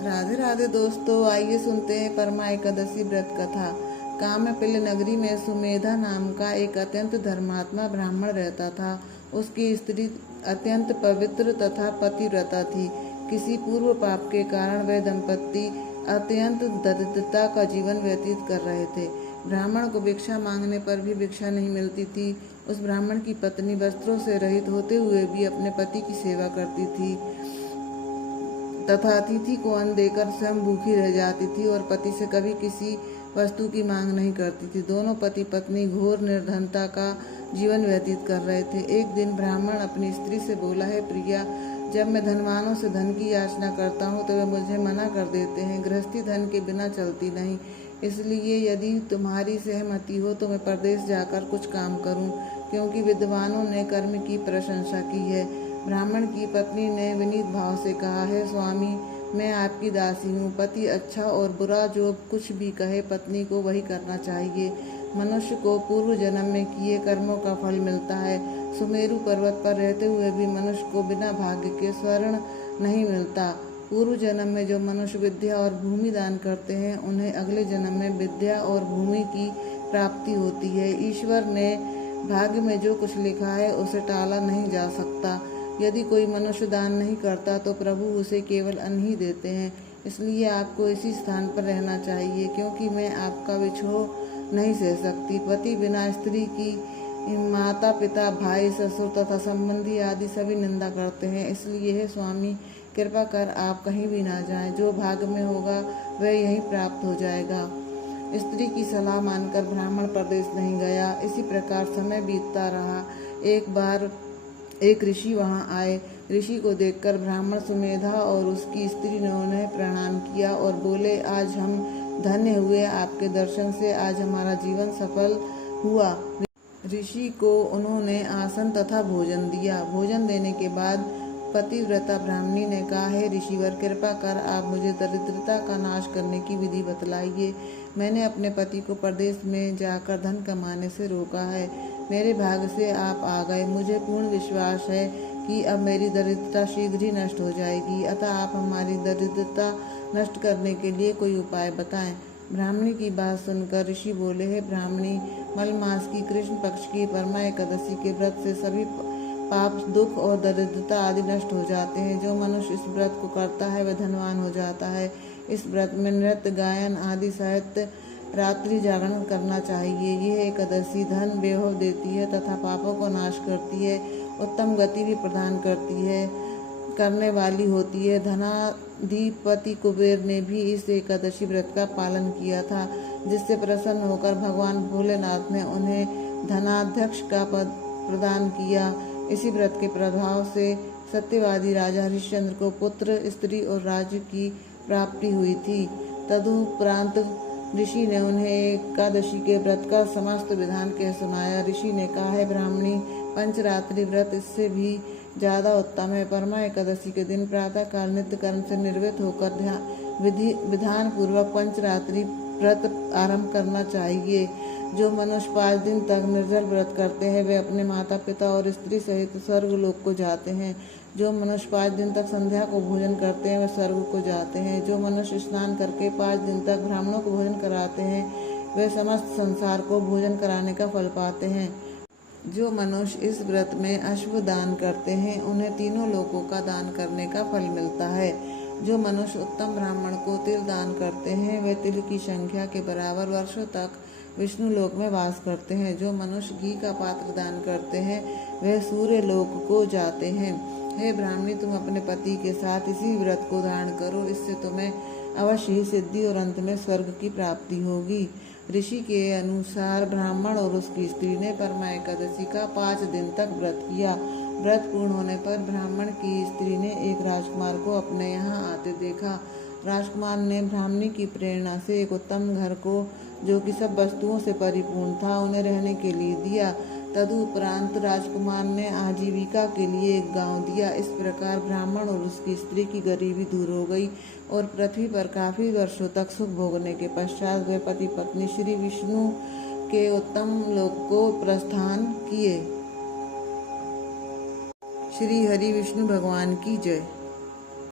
राधे राधे दोस्तों, आइए सुनते हैं परमा एकादशी व्रत कथा। काम्यपिल नगरी में सुमेधा नाम का एक अत्यंत धर्मात्मा ब्राह्मण रहता था। उसकी स्त्री अत्यंत पवित्र तथा पतिव्रता थी। किसी पूर्व पाप के कारण वह दंपत्ति अत्यंत दरिद्रता का जीवन व्यतीत कर रहे थे। ब्राह्मण को भिक्षा मांगने पर भी भिक्षा नहीं मिलती थी। उस ब्राह्मण की पत्नी वस्त्रों से रहित होते हुए भी अपने पति की सेवा करती थी तथा अतिथि को अन्न देकर स्वयं भूखी रह जाती थी और पति से कभी किसी वस्तु की मांग नहीं करती थी। दोनों पति पत्नी घोर निर्धनता का जीवन व्यतीत कर रहे थे। एक दिन ब्राह्मण अपनी स्त्री से बोला, है प्रिया, जब मैं धनवानों से धन की याचना करता हूँ तो वे मुझे मना कर देते हैं। गृहस्थी धन के बिना चलती नहीं, इसलिए यदि तुम्हारी सहमति हो तो मैं परदेश जाकर कुछ काम करूँ, क्योंकि विद्वानों ने कर्म की प्रशंसा की है। ब्राह्मण की पत्नी ने विनीत भाव से कहा, है स्वामी, मैं आपकी दासी हूँ। पति अच्छा और बुरा जो कुछ भी कहे पत्नी को वही करना चाहिए। मनुष्य को पूर्व जन्म में किए कर्मों का फल मिलता है। सुमेरु पर्वत पर रहते हुए भी मनुष्य को बिना भाग्य के स्वर्ण नहीं मिलता। पूर्व जन्म में जो मनुष्य विद्या और भूमि दान करते हैं उन्हें अगले जन्म में विद्या और भूमि की प्राप्ति होती है। ईश्वर ने भाग्य में जो कुछ लिखा है उसे टाला नहीं जा सकता। यदि कोई मनुष्य दान नहीं करता तो प्रभु उसे केवल अन्न ही देते हैं। इसलिए आपको इसी स्थान पर रहना चाहिए, क्योंकि मैं आपका विछोह नहीं सह सकती। पति बिना स्त्री की माता पिता भाई ससुर तथा संबंधी आदि सभी निंदा करते हैं। इसलिए हे स्वामी, कृपा कर आप कहीं भी ना जाएं। जो भाग्य में होगा वह यहीं प्राप्त हो जाएगा। स्त्री की सलाह मानकर ब्राह्मण परदेश नहीं गया। इसी प्रकार समय बीतता रहा। एक बार एक ऋषि वहां आए। ऋषि को देखकर ब्राह्मण सुमेधा और उसकी स्त्री ने उन्हें प्रणाम किया और बोले, आज हम धन्य हुए आपके दर्शन से। आज हमारा जीवन सफल हुआ। ऋषि को उन्होंने आसन तथा भोजन दिया। भोजन देने के बाद पतिव्रता ब्राह्मणी ने कहा, है ऋषिवर, कृपा कर आप मुझे दरिद्रता का नाश करने की विधि बतलाइए। मैंने अपने पति को परदेश में जाकर धन कमाने से रोका है। मेरे भाग्य से आप आ गए। मुझे पूर्ण विश्वास है कि अब मेरी दरिद्रता शीघ्र ही नष्ट हो जाएगी, अतः आप हमारी दरिद्रता नष्ट करने के लिए कोई उपाय बताएं। ब्राह्मणी की बात सुनकर ऋषि बोले, है ब्राह्मणी, मल मास की कृष्ण पक्ष की परमा एकादशी के व्रत से सभी पाप, दुख और दरिद्रता आदि नष्ट हो जाते हैं। जो मनुष्य इस व्रत को करता है वह धनवान हो जाता है। इस व्रत में नृत्य, गायन आदि सहित रात्रि जागरण करना चाहिए। यह एकादशी धन वैभव देती है तथा पापों को नाश करती है, उत्तम गति भी प्रदान करने वाली होती है। धनाधिपति कुबेर ने भी इस एकादशी व्रत का पालन किया था, जिससे प्रसन्न होकर भगवान भोलेनाथ ने उन्हें धनाध्यक्ष का पद प्रदान किया। इसी व्रत के प्रभाव से सत्यवादी राजा हरिश्चंद्र को पुत्र, स्त्री और राज्य की प्राप्ति हुई थी। तदुपरांत ऋषि ने उन्हें एकादशी के व्रत का समस्त विधान कह सुनाया। ऋषि ने कहा, है ब्राह्मणी, पंचरात्रि व्रत इससे भी ज्यादा उत्तम है। परमा एकादशी के दिन प्रातः काल नित्य कर्म से निर्वृत्त होकर विधान पूर्वक पंचरात्रि व्रत आरंभ करना चाहिए। जो मनुष्य 5 दिन तक निर्जल व्रत करते हैं वे अपने माता पिता और स्त्री सहित स्वर्ग लोक को जाते हैं। जो मनुष्य 5 दिन तक संध्या को भोजन करते हैं वे स्वर्ग को जाते हैं। जो मनुष्य स्नान करके 5 दिन तक ब्राह्मणों को भोजन कराते हैं वे समस्त संसार को भोजन कराने का फल पाते हैं। जो मनुष्य इस व्रत में अश्व दान करते हैं उन्हें तीनों लोकों का दान करने का फल मिलता है। जो मनुष्य उत्तम ब्राह्मण को तिल दान करते हैं वे तिल की संख्या के बराबर वर्षों तक विष्णु लोक में वास करते हैं। जो मनुष्य घी का पात्र दान करते हैं वह सूर्य लोक को जाते हैं। हे ब्राह्मणी, तुम अपने पति के साथ इसी व्रत को धारण करो, इससे तुम्हें अवश्य ही सिद्धि और अंत में स्वर्ग की प्राप्ति होगी। ऋषि के अनुसार ब्राह्मण और उसकी स्त्री ने परमा एकादशी का 5 दिन तक व्रत किया। व्रत पूर्ण होने पर ब्राह्मण की स्त्री ने एक राजकुमार को अपने यहाँ आते देखा। राजकुमार ने ब्राह्मणी की प्रेरणा से एक उत्तम घर को, जो कि सब वस्तुओं से परिपूर्ण था, उन्हें रहने के लिए दिया। तदुपरांत राजकुमार ने आजीविका के लिए एक गांव दिया। इस प्रकार ब्राह्मण और उसकी स्त्री की गरीबी दूर हो गई और पृथ्वी पर काफी वर्षों तक सुख भोगने के पश्चात वे पति पत्नी श्री विष्णु के उत्तम लोक को प्रस्थान किए। श्री हरि विष्णु भगवान की जय।